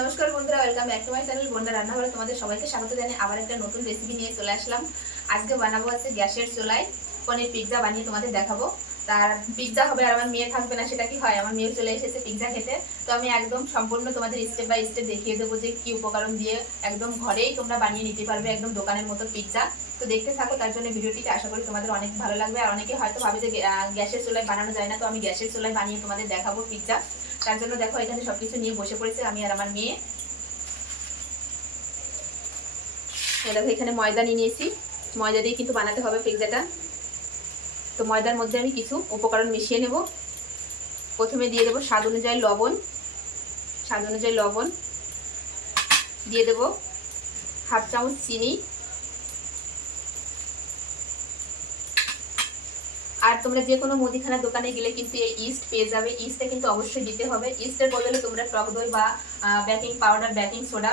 নমস্কার বন্ধুরা welcome back to my channel বন্ধুরা রান্নাঘরে তোমাদের সবাইকে স্বাগত জানিয়ে আবার একটা নতুন রেসিপি নিয়ে চলে আসলাম। আজকে বানাবো আছে গ্যাসের চুলায় পনির পিৎজা বানিয়ে তোমাদের দেখাবো। তার পিৎজা হবে আর আমার মেয়ে থাকবে না, সেটা কি হয়? আমার মেয়ে চলে এসেছে পিৎজা খেতে। তো আমি একদম সম্পূর্ণ তোমাদের স্টেপ বাই স্টেপ দেখিয়ে দেবো যে কি উপকরণ দিয়ে একদম ঘরেই তোমরা বানিয়ে নিতে পারবে একদম দোকানের মতো পিৎজা তো দেখতে থাকো, তার জন্য ভিডিওটিতে আশা করি তোমাদের অনেক ভালো লাগবে। আর অনেকে হয়তো ভাবে যে গ্যাসের চুলায় বানানো যায় না, তো আমি গ্যাসের চুলায় বানিয়ে তোমাদের দেখাবো পিৎজা তার জন্য দেখো এখানে সবকিছু নিয়ে বসে পড়েছে আমি আর আমার মেয়ে। দেখো, এখানে ময়দা নিয়ে নিয়েছি। ময়দা দিয়ে কিন্তু বানাতে হবে পিৎজাটা। তো ময়দার মধ্যে আমি কিছু উপকরণ মিশিয়ে নেব। প্রথমে দিয়ে দেবো স্বাদ অনুযায়ী লবণ। স্বাদ অনুযায়ী লবণ। দিয়ে দেবো হাফ চামচ চিনি। আর তোমরা যে কোনো মুদিখানার দোকানে গেলে কিন্তু এই ইস্ট পেয়ে যাবে। ইস্টটা কিন্তু অবশ্যই দিতে হবে। ইস্টের বদলে তোমরা টক দই বা বেকিং পাউডার বেকিং সোডা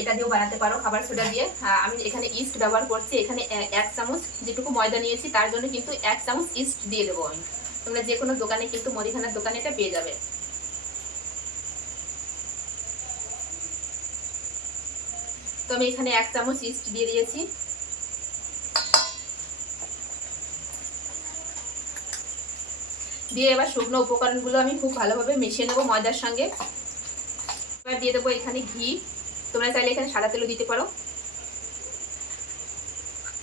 এটা দিয়েও বানাতে পারো। খাবার সোডা দিয়ে আমি এখানে ইস্ট ব্যবহার করছি। এখানে এক চামচ যেটুকু ময়দা নিয়েছি, তার জন্য কিন্তু এক চামচ ইস্ট দিয়ে দেবো আমি। তোমরা যে কোনো দোকানে কিন্তু মুদিখানার দোকানে এটা পেয়ে যাবে। তো আমি এখানে এক চামচ ইস্ট দিয়ে দিয়েছি। দিয়ে এবার শুকনো উপকরণগুলো আমি খুব ভালোভাবে মিশিয়ে নেব ময়দার সঙ্গে। এবার দিয়ে দেবো এখানে ঘি। তোমরা চাইলে এখানে সাদা তেলও দিতে পারো।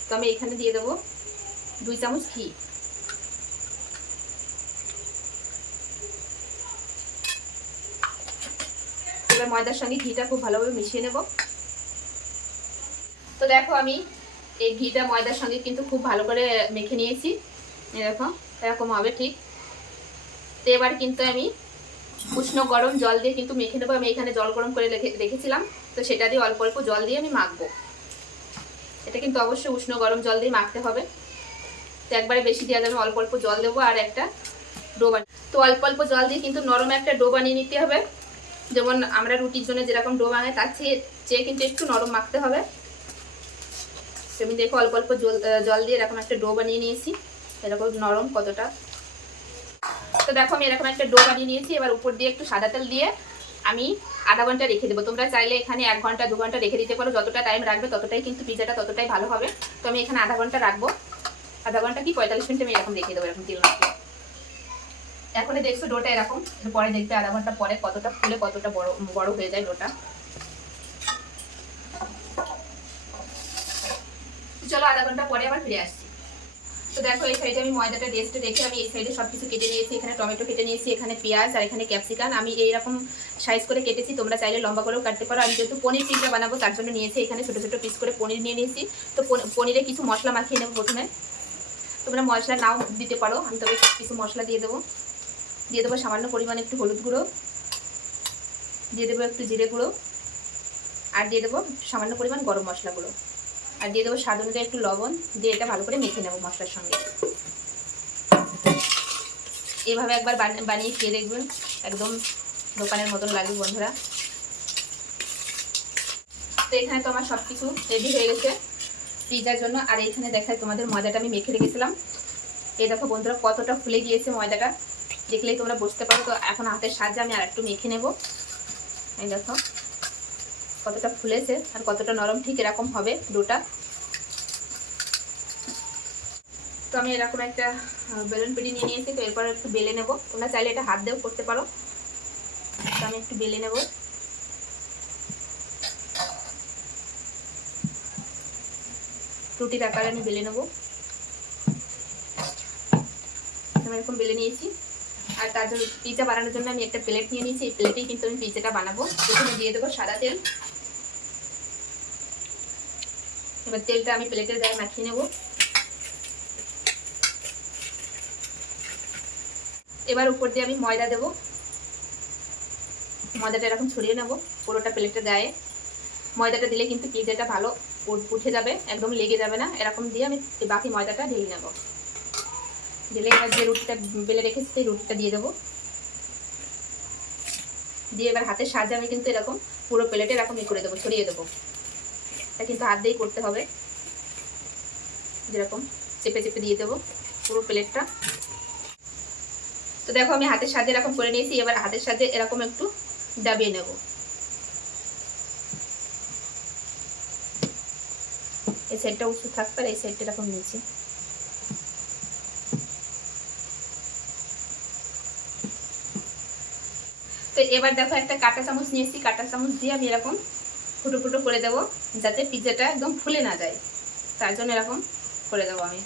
তো আমি এখানে দিয়ে দেবো দুই চামচ ঘি। এবার ময়দার সঙ্গে ঘিটা খুব ভালোভাবে মিশিয়ে নেব। তো দেখো আমি এই ঘিটা ময়দার সঙ্গে কিন্তু খুব ভালো করে মেখে নিয়েছি। দেখো, এরকম হবে ঠিক। তো এবার কিন্তু আমি উষ্ণ গরম জল দিয়ে কিন্তু মেখে নেব। আমি এখানে জল গরম করে রেখে রেখেছিলাম। তো সেটা দিয়ে অল্প অল্প জল দিয়ে আমি মাখবো। এটা কিন্তু অবশ্যই উষ্ণ গরম জল দিয়ে মাখতে হবে। তো একবারে বেশি দেওয়া যাবে অল্প অল্প জল দেবো আর একটা ডো তো অল্প অল্প জল দিয়ে কিন্তু নরম একটা ডো বানিয়ে নিতে হবে। যেমন আমরা রুটির জন্য যেরকম ডো বানাই, তার চেয়ে চেয়ে কিন্তু একটু নরম মাখতে হবে। তো আমি দেখো অল্প অল্প জল জল দিয়ে এরকম একটা ডো বানিয়ে নিয়েছি। এরকম নরম কতটা তো দেখো আমি এরকম একটা ডো বানিয়ে নিয়েছি, এবার উপর দিয়ে একটু সাদা তেল দিয়ে আমি আধা ঘণ্টা রেখে দেবো। তোমরা চাইলে এখানে এক ঘণ্টা, দু ঘণ্টা রেখে দিতে পারো, যতটা টাইম রাখবে ততটাই কিন্তু পিজাটা ততটাই ভালো হবে। তো আমি এখানে আধা ঘণ্টা রাখব। আধা ঘণ্টা কি, পঁয়তাল্লিশ মিনিট আমি এরকম রেখে দেবো, এরকম তেল মাখিয়ে এখনই দেখছ ডোটা এরকম পরে দেখবে আধা ঘণ্টা পরে কতটা ফুলে কতটা বড় বড় হয়ে যায় ডোটা। চলো আধা ঘণ্টা পরে আবার ফিরে আসছি। তো দেখো, এই সাইডে আমি ময়দাটা রেস্টে রেখে আমি এই সাইডে সব কিছু কেটে নিয়েছি। এখানে টমেটো কেটে নিয়েছি, এখানে পেঁয়াজ আর এখানে ক্যাপসিকাম। আমি এইরকম সাইজ করে কেটেছি, তোমরা চাইলে লম্বা করেও কাটতে পারো। আমি যেহেতু পনির পিৎজা বানাবো, তার জন্য নিয়েছি এখানে ছোটো ছোটো পিস করে পনির নিয়ে নিয়েছি। তো পনি- পনিরে কিছু মশলা মাখিয়ে নেব প্রথমে। তোমরা মশলা নাও দিতে পারো, আমি তবে কিছু মশলা দিয়ে দেবো। দিয়ে দেবো সামান্য পরিমাণে একটু হলুদ গুঁড়ো। দিয়ে দেবো একটু জিরে গুঁড়ো। আর দিয়ে দেবো সামান্য পরিমাণ গরম মশলা গুঁড়ো। আর দিয়ে দেবো স্বাদ অনুযায়ী একটু লবণ, দিয়ে এটা ভালো করে মেখে নেব মশলার সঙ্গে। এইভাবে একবার বান- বানিয়ে খেয়ে দেখবেন, একদম দোকানের মতন লাগবে বন্ধুরা। তো এখানে তো আমার সব কিছু রেডি হয়ে গেছে পিজার জন্য, আর এখানে দেখায় তোমাদের ময়দাটা আমি মেখে রেখেছিলাম। এই দেখো বন্ধুরা, কতটা ফুলে গিয়েছে ময়দাটা। দেখলেই তোমরা বুঝতে পারো তো এখন হাতের সাহায্যে আমি আর একটু মেখে নেব। এই দেখো। কতটা ফুলেছে আর কতটা নরম, ঠিক এরকম হবে ডোটা। তো আমি এরকম একটা বেলুন পেটি নিয়ে নিয়েছি, তো এরপর একটু বেলে নেব। তোমরা চাইলে এটা হাত দিয়েও করতে পারো। তো আমি একটু বেলে নেব। রুটির আকারে আমি বেলে নেব। আমি এরকম বেলে নিয়েছি। আর তার জন্য পিজা বানানোর জন্য আমি একটা প্লেট নিয়ে নিয়েছি। এই প্লেটেই কিন্তু আমি পিজাটা বানাবো। প্রথমে দিয়ে দেবো সাদা তেল। এবার তেলটা আমি প্লেটের গায়ে মাখিয়ে নেব। এবার উপর দিয়ে আমি ময়দা দেব। ময়দাটা এরকম ছড়িয়ে নেব পুরোটা প্লেটের গায়ে। ময়দাটা দিলে কিন্তু পিজাটা ভালো উঠ- যাবে, একদম লেগে যাবে না। এরকম দিয়ে আমি বাকি ময়দাটা ঢেলে নেব। ঢেলে এবার যে রুটিটা বেলে রেখেছি, সেই রুটিটা দিয়ে দেবো। দিয়ে এবার হাতের সাহায্যে আমি কিন্তু এরকম পুরো প্লেটে এরকম ই করে দেবো, ছড়িয়ে দেবো। এটা কিন্তু হাত দিয়েই করতে হবে। যেরকম চেপে চেপে দিয়ে দেবো পুরো প্লেটটা। তো দেখো আমি হাতের সাথে এরকম করে নিয়েছি, এবার হাতের সাথে এরকম একটু দাবিয়ে নেব। এই সাইডটা উঁচু থাকবে আর এই সাইডটা এরকম নিয়েছি। তো এবার দেখো একটা কাটা চামচ নিয়েছি, কাটা চামচ দিয়ে আমি এরকম ফুটো ফুটো করে দেবো, যাতে পিজাটা একদম ফুলে না যায়। তার জন্য এরকম করে দেবো আমি।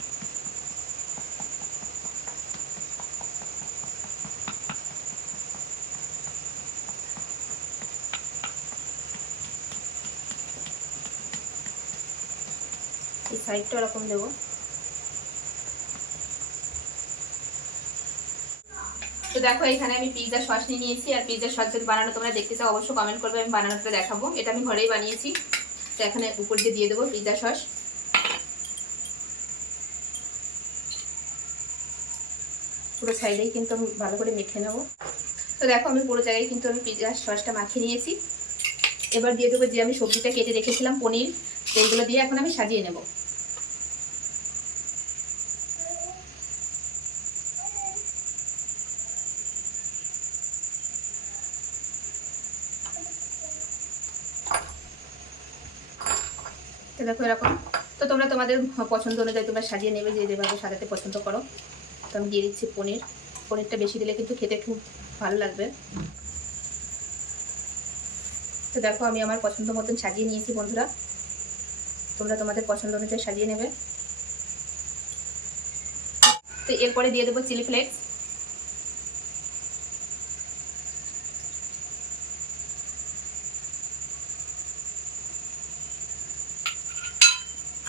সাইডটা ওরকম দেবো। তো দেখো, এখানে আমি পিৎজা সস নিয়ে নিয়েছি আর পিৎজা সস যদি বানানো তোমরা দেখতে চাও, অবশ্যই কমেন্ট করবে, আমি বানানোটা দেখাবো। এটা আমি ঘরেই বানিয়েছি। তো এখানে উপর দিয়ে দিয়ে দেবো পিৎজা সস পুরো সাইডেই কিন্তু আমি ভালো করে মেখে নেব। তো দেখো, আমি পুরো জায়গায় কিন্তু আমি পিৎজা সসটা মাখিয়ে নিয়েছি। এবার দিয়ে দেবো যে আমি সবজিটা কেটে রেখেছিলাম, পনির। সেইগুলো দিয়ে এখন আমি সাজিয়ে নেব। দেখো এরকম। তো তোমরা তোমাদের পছন্দ অনুযায়ী তোমরা সাজিয়ে নেবে, যে যেভাবে সাজাতে পছন্দ করো। তো আমি দিয়ে দিচ্ছি পনির। পনিরটা বেশি দিলে কিন্তু খেতে খুব ভালো লাগবে। তো দেখো আমি আমার পছন্দ মতন সাজিয়ে নিয়েছি বন্ধুরা। তোমরা তোমাদের পছন্দ অনুযায়ী সাজিয়ে নেবে। তো এরপরে দিয়ে দেবো চিলি ফ্লেক্স।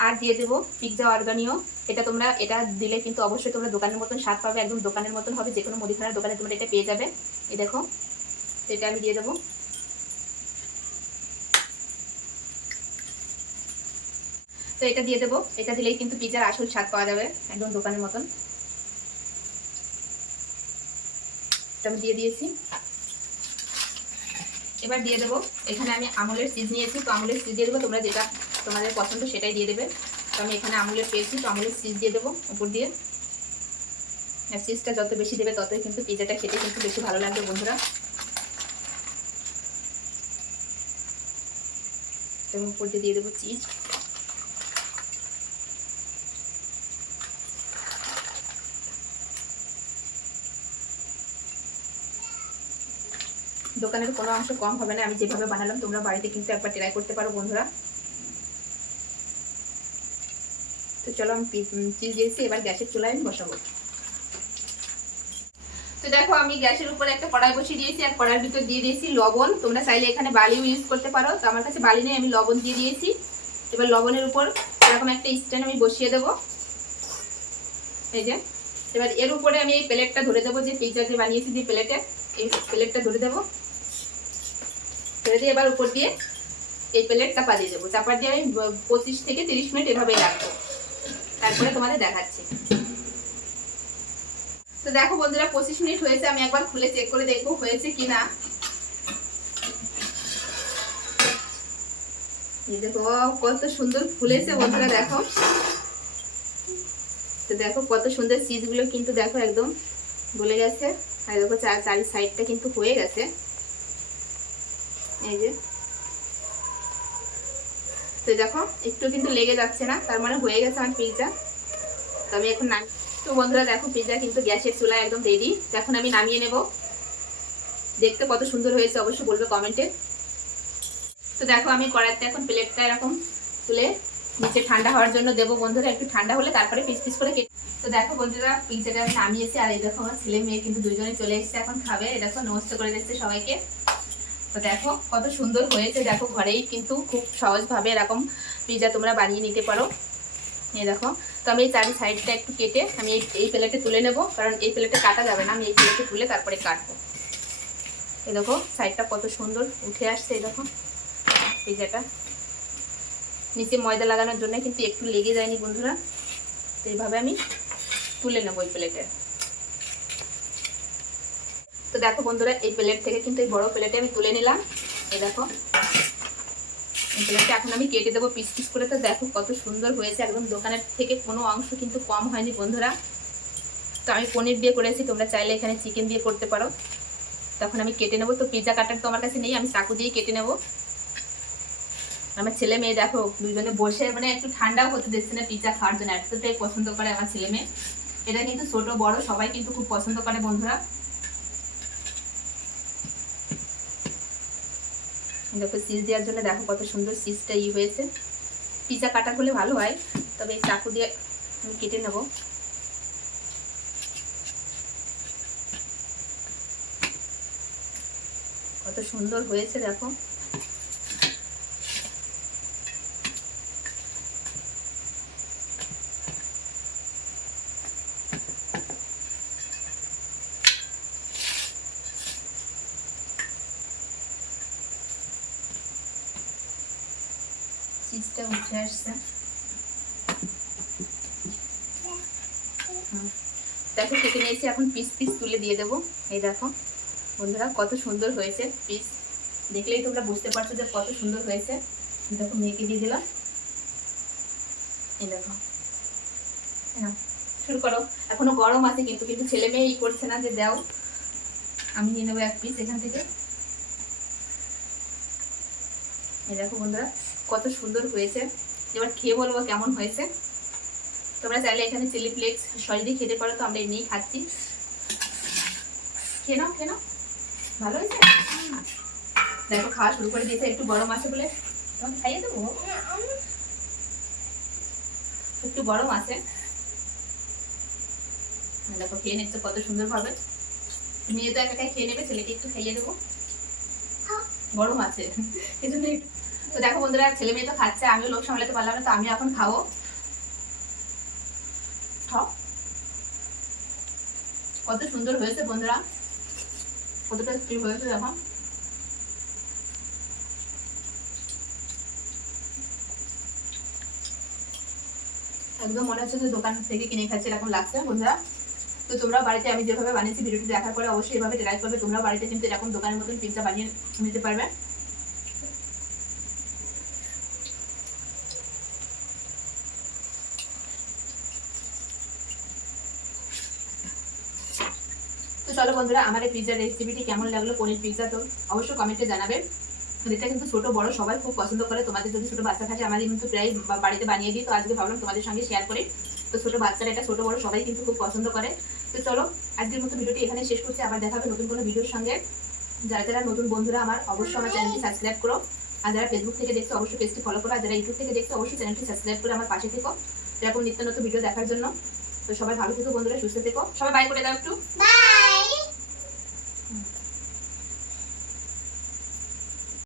আর দিয়ে দেবো পিৎজা অর্গানিও। এটা তোমরা, এটা দিলে কিন্তু অবশ্যই তোমরা দোকানের মতন স্বাদ পাবে, একদম দোকানের মতন হবে যে কোনো মুদিখানার দোকানে তোমরা এটা পেয়ে যাবে। এই দেখো, এটা আমি দিয়ে দেবো। তো এটা দিয়ে দেবো। এটা দিলেই কিন্তু পিৎজার আসল স্বাদ পাওয়া যাবে, একদম দোকানের মতন। আমি দিয়ে দিয়েছি। এবার দিয়ে দেবো। এখানে আমি আমুলের চিজ নিয়েছি। তো আমুলের চিজ দিয়ে দেবো, তোমরা যেটা তোমাদের পছন্দ, সেটাই দিয়ে দেবে তো আমি এখানে আমুলের পেয়েছি তো আমুলের চিজ দিয়ে দেবো উপর দিয়ে। চিজটা যত বেশি দেবে ততই কিন্তু পিজাটা খেতে কিন্তু বেশি ভালো লাগবে বন্ধুরা। আমি উপর দিয়ে দিয়ে দেবো চিজ। দোকানের কোনো অংশ কম হবে না, আমি যেভাবে বানালাম তোমরা বাড়িতে কিন্তু একবার ট্রাই করতে পারো বন্ধুরা। তো চলো আমি চিজ দিয়েছি এবার গ্যাসের চুলায় আমি বসাবো। তো দেখো, আমি গ্যাসের উপরে একটা কড়াই বসিয়ে দিয়েছি, আর কড়াইয়ের ভিতর দিয়ে দিয়েছি লবণ। তোমরা চাইলে এখানে বালিও ইউজ করতে পারো। তো আমার কাছে বালি নেই, আমি লবণ দিয়ে দিয়েছি। এবার লবণের উপর এরকম একটা স্ট্যান্ড আমি বসিয়ে দেবো। এই যে, এবার এর উপরে আমি এই প্লেটটা ধরে দেবো, যে পিৎজা যে বানিয়েছি যে প্লেটে, এই প্লেটটা ধরে দেবো। ধরে দিয়ে এবার উপর দিয়ে এই প্লেট চাপা দিয়ে দেবো। চাপা দিয়ে আমি পঁচিশ থেকে তিরিশ মিনিট এভাবেই রাখব। তারপরে তোমাদের দেখাচ্ছি। তো দেখো বন্ধুরা, পঁচিশ মিনিট হয়েছে, আমি একবার খুলে চেক করে দেখব হয়েছে কিনা। দেখো, কত সুন্দর ফুলেছে বন্ধুরা, দেখো। তো দেখো, কত সুন্দর চিজগুলো কিন্তু দেখো একদম গলে গেছে। আর দেখো, চার চারি সাইডটা কিন্তু হয়ে গেছে। এই যে। তো দেখো, একটু কিন্তু লেগে যাচ্ছে না, তার মানে হয়ে গেছে আমার পিৎজা তো আমি এখন নাম তো বন্ধুরা দেখো পিৎজা কিন্তু গ্যাসের চুলায় একদম রেডি এখন আমি নামিয়ে নেব। দেখতে কত সুন্দর হয়েছে, অবশ্যই বলবে কমেন্টে তো দেখো, আমি কড়াইতে এখন প্লেটটা এরকম তুলে নিচে ঠান্ডা হওয়ার জন্য দেবো। বন্ধুরা, একটু ঠান্ডা হলে তারপরে পিস পিস করে কেটে তো দেখো বন্ধুরা পিৎজাটা নামিয়েছে। আর এই দেখো, আমার ছেলে মেয়ে কিন্তু দুজনে চলে এসছে, এখন খাবে। দেখো, নমস্তে করে দিচ্ছে সবাইকে। তো দেখো কত সুন্দর হয়েছে। দেখো ঘরেই কিন্তু খুব সহজভাবে এরকম পিৎজা তোমরা বানিয়ে নিতে পারো। এই দেখো, তো আমি এই চারি সাইডটা একটু কেটে আমি এই প্লেটে তুলে নেব, কারণ এই প্লেটে কাটা যাবে না, আমি এই প্লেটে তুলে তারপরে কাটবো। এই দেখো, সাইডটা কত সুন্দর উঠে আসছে, এই দেখো পিৎজাটা নিচে ময়দা লাগানোর জন্য কিন্তু একটু লেগে যায়নি বন্ধুরা, তো এইভাবে আমি তুলে নেব এই প্লেটে। তো দেখো বন্ধুরা, এই প্লেট থেকে কিন্তু এই বড় প্লেটে আমি তুলে নিলাম। এই দেখো, এই প্লেটটা এখন আমি কেটে দেবো পিস পিস করে। তো দেখো কত সুন্দর হয়েছে, একদম দোকানের থেকে কোনো অংশ কিন্তু কম হয়নি বন্ধুরা। তো আমি পনির দিয়ে করেছি, তোমরা চাইলে এখানে চিকেন দিয়ে করতে পারো। তখন আমি কেটে নেব, তো পিৎজা কাটার তো আমার কাছে নেই, আমি চাকু দিয়ে কেটে নেব। আমার ছেলে মেয়ে দেখো, দুজনে বসে মানে একটু ঠান্ডাও হতে দিচ্ছে না পিৎজা খাওয়ার জন্য, এতটাই পছন্দ করে আমার ছেলে মেয়ে। এটা কিন্তু ছোট, বড়, সবাই কিন্তু খুব পছন্দ করে বন্ধুরা। দেখো সিজ দেওয়ার জন্য দেখো কত সুন্দর সিজটা ই হয়েছে। পিজা কাটা হলে ভালো হয়, তবে এই চাকু দিয়ে আমি কেটে নেব। কত সুন্দর হয়েছে, দেখো। চিজটা উঠে আসছে। দেখো কেটে নিয়েছি এখন পিস পিস তুলে দিয়ে দেবো। এই দেখো বন্ধুরা কত সুন্দর হয়েছে পিস দেখলেই তোমরা বুঝতে পারছ যে কত সুন্দর হয়েছে। দেখো মেয়েকে দিয়ে দিলাম। এই দেখো। নাও, শুরু করো। এখনও গরম আছে কিন্তু কিন্তু ছেলে মেয়ে ই করছে না যে দাও। আমি নিয়ে নেব এক পিস এখান থেকে। এই দেখো বন্ধুরা, কত সুন্দর হয়েছে। এবার খেয়ে বলব কেমন হয়েছে। তোমরা চাইলে এখানে চিলি ফ্লেক্স সরি খেতে পারো, তো আমরা এমনিই খাচ্ছি। খেয়ে নাও খেয়ে নাও। ভালো হয়েছে? দেখো, খাওয়া শুরু করে দিয়েছে, একটু গরম আছে বলে। তোমাকে খাইয়ে দেবো? একটু গরম আছে। দেখো, খেয়ে নিচ্ছে, কত সুন্দর ভাবে। মেয়ে তো একা খেয়ে নেবে, ছেলেকে একটু খাইয়ে দেবো। গরম আছে। এই একটু- তো দেখো বন্ধুরা, ছেলে মেয়ে তো খাচ্ছে, আমিও লোক সামলাতে পারলাম না, তো আমি এখন খাব। কত সুন্দর হয়েছে বন্ধুরা। কতটা স্ত্রী হয়েছে দেখো। একদম মনে হচ্ছে যে দোকান থেকে কিনে খাচ্ছে, এরকম লাগছে বন্ধুরা। তো তোমরা বাড়িতে, আমি যেভাবে বানিয়েছি ভিডিওটি দেখার পরে অবশ্যই এভাবে ট্রাই করবে তোমরা বাড়িতে কিন্তু এরকম দোকানের মতন পিৎজা বানিয়ে নিতে পারবে। বন্ধুরা আমার এই পিৎজার রেসিপিটি কেমন লাগল? পনির পিৎজা তো অবশ্যই কমেন্টে জানাবে এটা কিন্তু ছোট, বড়, সবাই খুব পছন্দ করে। তোমাদের যদি ছোট বাচ্চা থাকে, আমাদের কিন্তু প্রায় বাড়িতে বানিয়ে দিই। তো আজকে ভাবলাম তোমাদের সঙ্গে শেয়ার করি। তো ছোট বাচ্চারা, এটা ছোট, বড়, সবাই কিন্তু খুব পছন্দ করে। তো চলো, আজকের মতো ভিডিওটি এখানে শেষ করছি। আবার দেখাবে নতুন কোনো ভিডিওর সঙ্গে। যারা যারা নতুন বন্ধুরা আমার, অবশ্যই আমার চ্যানেলটি সাবস্ক্রাইব করো। আর যারা ফেসবুক থেকে দেখছ, অবশ্যই পেজটি ফলো করো। আর যারা ইউটিউব থেকে দেখছ, অবশ্যই চ্যানেলটি সাবস্ক্রাইব করে আমার পাশে থেকো। এরকম নিত্য নতুন ভিডিও দেখার জন্য। তো সবাই ভালো থেকো বন্ধুরা, সুস্থ থেকো। সবাই বাই করে দাও একটু। Bye.